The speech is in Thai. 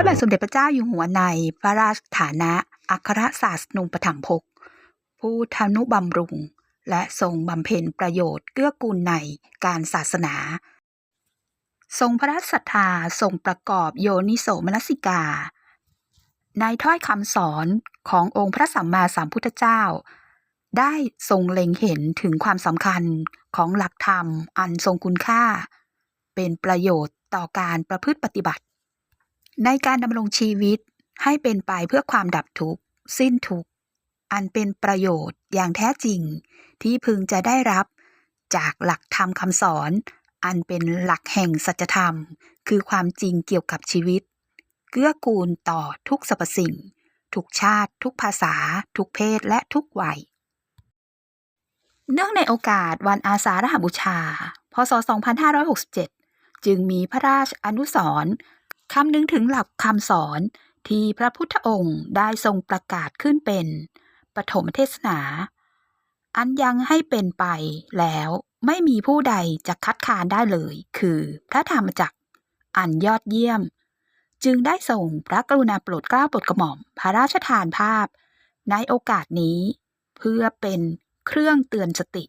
ระบาทสมเด็จพระเจ้าอยู่หัวในพระราชฐานะอัครศาสนูปถัมภกผู้ทนุบำรุง และทรงบำเพ็ญประโยชน์เกื้อกูลในการศาสนา ทรงพระราชศรัทธาทรงประกอบโยนิโสมนสิกา ในถ้อยคำสอนขององค์พระสัมมาสัมพุทธเจ้า ได้ทรงเล็งเห็นถึงความสำคัญของหลักธรรมอันทรงคุณค่า เป็นประโยชน์ต่อการประพฤติปฏิบัติ ในการดำรงชีวิตให้เป็นไปเพื่อความดับทุกข์ สิ้นทุกข์ อันเป็นประโยชน์อย่างแท้จริง ที่พึงจะได้รับจากหลักธรรมคำสอน อันเป็นหลักแห่งสัจธรรม คือความจริงเกี่ยวกับชีวิต เกื้อกูลต่อทุกสรรพสิ่ง ทุกชาติ ทุกภาษา ทุกเพศและทุกวัย เนื่องในโอกาสวันอาสาฬหบูชา พศ 2567 จึงมีพระราชอนุสร คำนึงถึงหลักคำสอนที่พระพุทธองค์ได้ทรงประกาศขึ้นเป็นปฐมเทศนา อันยังให้เป็นไปแล้วไม่มีผู้ใดจะคัดค้านได้เลย คือพระธรรมจักรอันยอดเยี่ยม จึงได้ส่งพระกรุณาโปรดเกล้าโปรดกระหม่อมพระราชทานภาพ ในโอกาสนี้ เพื่อเป็นเครื่องเตือนสติ